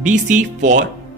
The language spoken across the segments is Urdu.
BC-4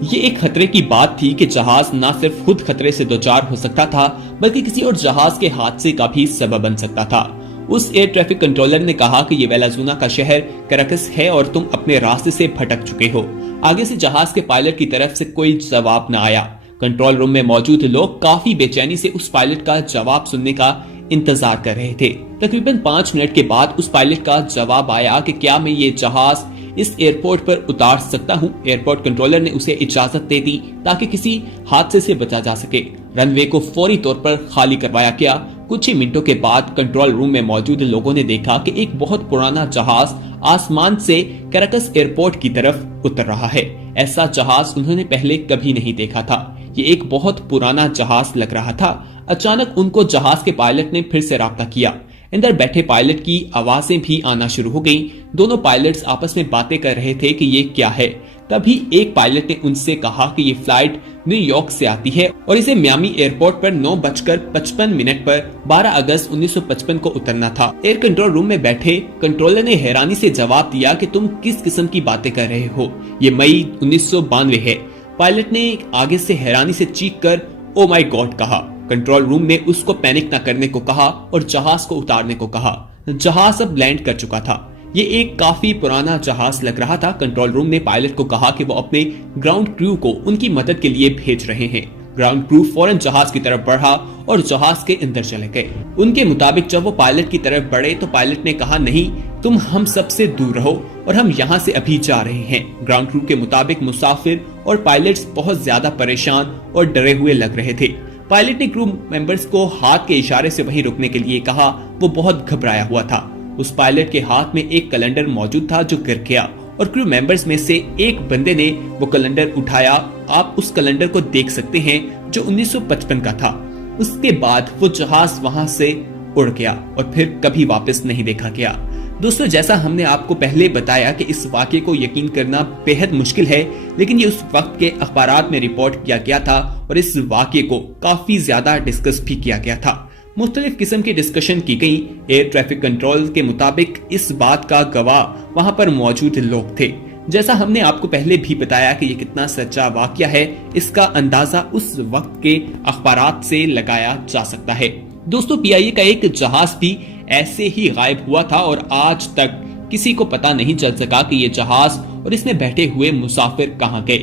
یہ ایک خطرے کی بات تھی کہ جہاز نہ صرف خود خطرے سے دوچار ہو سکتا تھا بلکہ کسی اور جہاز کے حادثے کا بھی سبب بن سکتا تھا۔ اس ایئر ٹریفک کنٹرولر نے کہا کہ یہ ویلازونا کا شہر کراکس ہے اور تم اپنے راستے سے بھٹک چکے ہو۔ آگے سے جہاز کے پائلٹ کی طرف سے کوئی جواب نہ آیا۔ کنٹرول روم میں موجود لوگ کافی بے چینی سے اس پائلٹ کا جواب سننے کا انتظار کر رہے تھے۔ تقریباً 5 منٹ کے بعد اس پائلٹ کا جواب آیا کہ کیا میں یہ جہاز اس ایئرپورٹ پر اتار سکتا ہوں۔ ایئرپورٹ کنٹرولر نے اسے اجازت دے دی تاکہ کسی حادثے سے بچا جا سکے۔ رن وے کو فوری طور پر خالی کروایا گیا۔ کچھ ہی منٹوں کے بعد کنٹرول روم میں موجود لوگوں نے دیکھا کہ ایک بہت پرانا جہاز آسمان سے کراکس ایئرپورٹ کی طرف اتر رہا ہے۔ ایسا جہاز انہوں نے پہلے کبھی نہیں دیکھا تھا۔ یہ ایک بہت پرانا جہاز لگ رہا تھا۔ اچانک ان کو جہاز کے پائلٹ نے پھر سے رابطہ کیا۔ اندر بیٹھے پائلٹ کی آوازیں بھی آنا شروع ہو گئیں۔ دونوں پائلٹس آپس میں باتیں کر رہے تھے کہ یہ کیا ہے۔ تبھی ایک پائلٹ نے ان سے کہا کہ یہ فلائٹ نیو یارک سے آتی ہے اور اسے میامی ایئرپورٹ پر 9:55 پر 12 اگست 1955 کو اترنا تھا۔ ایئر کنٹرول روم میں بیٹھے کنٹرولر نے حیرانی سے جواب دیا کہ تم کس قسم کی باتیں کر رہے ہو، یہ مئی 1992 ہے۔ پائلٹ نے آگے سے حیرانی سے چیخ کر او مائی گاڈ کہا۔ کنٹرول روم نے اس کو پینک نہ کرنے کو کہا اور جہاز کو اتارنے کو کہا۔ جہاز اب لینڈ کر چکا تھا۔ یہ ایک کافی پرانا جہاز لگ رہا تھا۔ کنٹرول روم نے پائلٹ کو کہا کہ وہ اپنے گراؤنڈ کریو کو ان کی مدد کے لیے بھیج رہے ہیں۔ گراؤنڈ کریو فوراً جہاز کی طرف بڑھا اور جہاز کے اندر چلے گئے۔ ان کے مطابق جب وہ پائلٹ کی طرف بڑھے تو پائلٹ نے کہا نہیں، تم ہم سب سے دور رہو اور ہم یہاں سے ابھی جا رہے ہیں۔ گراؤنڈ کریو کے مطابق مسافر اور پائلٹس بہت زیادہ پریشان اور ڈرے ہوئے لگ رہے تھے۔ پائلٹ نے کرو ممبرز کو ہاتھ کے اشارے سے وہیں رکنے کے لیے کہا۔ وہ بہت گھبرایا ہوا تھا۔ اس پائلٹ کے ہاتھ میں ایک کیلنڈر موجود تھا جو گر گیا اور کرو ممبرز میں سے ایک بندے نے وہ کیلنڈر اٹھایا۔ آپ اس کیلنڈر کو دیکھ سکتے ہیں جو 1955 کا تھا۔ اس کے بعد وہ جہاز وہاں سے اڑ گیا اور پھر کبھی واپس نہیں دیکھا گیا۔ دوستو، جیسا ہم نے آپ کو پہلے بتایا کہ اس واقعے کو یقین کرنا بہت مشکل ہے، لیکن یہ اس وقت کے اخبارات میں رپورٹ کیا گیا تھا اور اس واقعے کو کافی زیادہ ڈسکس بھی کیا گیا تھا۔ مختلف قسم کی ڈسکشن کی گئی۔ ایئر ٹریفک کنٹرول کے مطابق اس بات کا گواہ وہاں پر موجود لوگ تھے۔ جیسا ہم نے آپ کو پہلے بھی بتایا کہ یہ کتنا سچا واقعہ ہے، اس کا اندازہ اس وقت کے اخبارات سے لگایا جا سکتا ہے۔ دوستو، پی آئی اے کا ایک جہاز بھی ایسے ہی غائب ہوا تھا اور آج تک کسی کو پتا نہیں چل سکا کہ یہ جہاز اور اس میں بیٹھے ہوئے مسافر کہاں گئے۔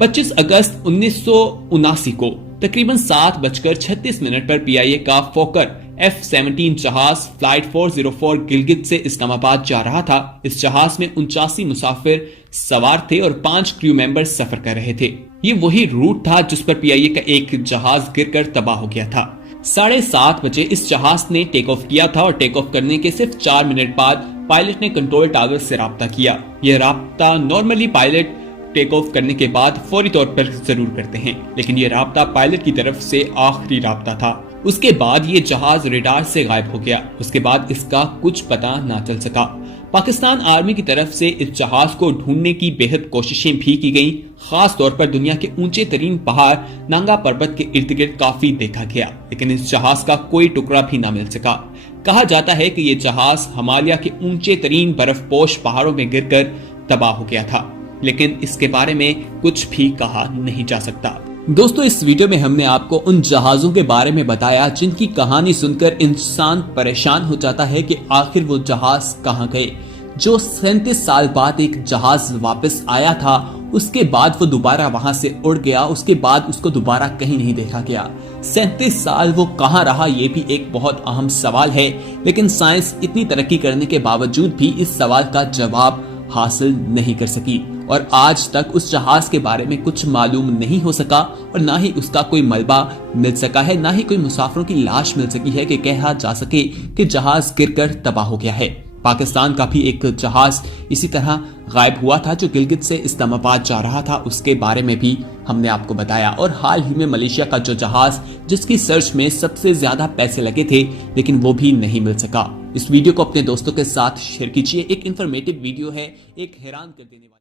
25 اگست 1979 کو تقریباً 7:36 پر پی آئی اے کا فوکر F-17 جہاز فلائٹ 404 گلگت سے اسلام آباد جا رہا تھا۔ اس جہاز میں 79 مسافر سوار تھے اور 5 کریو ممبر سفر کر رہے تھے۔ یہ وہی روٹ تھا جس پر پی آئی اے کا ایک جہاز گر کر تباہ ہو گیا تھا۔ 7:30 بجے اس جہاز نے ٹیک آف کیا تھا اور ٹیک آف کرنے کے صرف 4 منٹ بعد پائلٹ نے کنٹرول ٹاور سے رابطہ کیا۔ یہ رابطہ نارملی پائلٹ ٹیک آف کرنے کے بعد فوری طور پر ضرور کرتے ہیں، لیکن یہ رابطہ پائلٹ کی طرف سے آخری رابطہ تھا۔ اس کے بعد یہ جہاز ریڈار سے غائب ہو گیا۔ اس کے بعد اس کا کچھ پتہ نہ چل سکا۔ پاکستان آرمی کی طرف سے اس جہاز کو ڈھونڈنے کی بہت کوششیں بھی کی گئیں۔ خاص طور پر دنیا کے اونچے ترین پہاڑ نانگا پربت کے ارد گرد کافی دیکھا گیا، لیکن اس جہاز کا کوئی ٹکڑا بھی نہ مل سکا۔ کہا جاتا ہے کہ یہ جہاز ہمالیہ کے اونچے ترین برف پوش پہاڑوں میں گر کر تباہ ہو گیا تھا، لیکن اس کے بارے میں کچھ بھی کہا نہیں جا سکتا۔ دوستو، اس ویڈیو میں ہم نے آپ کو ان جہازوں کے بارے میں بتایا جن کی کہانی سن کر انسان پریشان ہو جاتا ہے کہ آخر وہ جہاز کہاں گئے۔ جو 37 سال بعد ایک جہاز واپس آیا تھا، اس کے بعد وہ دوبارہ وہاں سے اڑ گیا، اس کے بعد اس کو دوبارہ کہیں نہیں دیکھا گیا۔ 37 سال وہ کہاں رہا، یہ بھی ایک بہت اہم سوال ہے، لیکن سائنس اتنی ترقی کرنے کے باوجود بھی اس سوال کا جواب حاصل نہیں کر سکی اور آج تک اس جہاز کے بارے میں کچھ معلوم نہیں ہو سکا اور نہ ہی اس کا کوئی ملبہ مل سکا ہے، نہ ہی کوئی مسافروں کی لاش مل سکی ہے کہ کہا جا سکے کہ جہاز گر کر تباہ ہو گیا ہے۔ پاکستان کا بھی ایک جہاز اسی طرح غائب ہوا تھا جو گلگت سے اسلام آباد جا رہا تھا، اس کے بارے میں بھی ہم نے آپ کو بتایا۔ اور حال ہی میں ملیشیا کا جو جہاز جس کی سرچ میں سب سے زیادہ پیسے لگے تھے لیکن وہ بھی نہیں مل سکا۔ اس ویڈیو کو اپنے دوستوں کے ساتھ شیئر کیجیے۔ ایک انفارمیٹیو ویڈیو ہے، ایک حیران کر دینے والی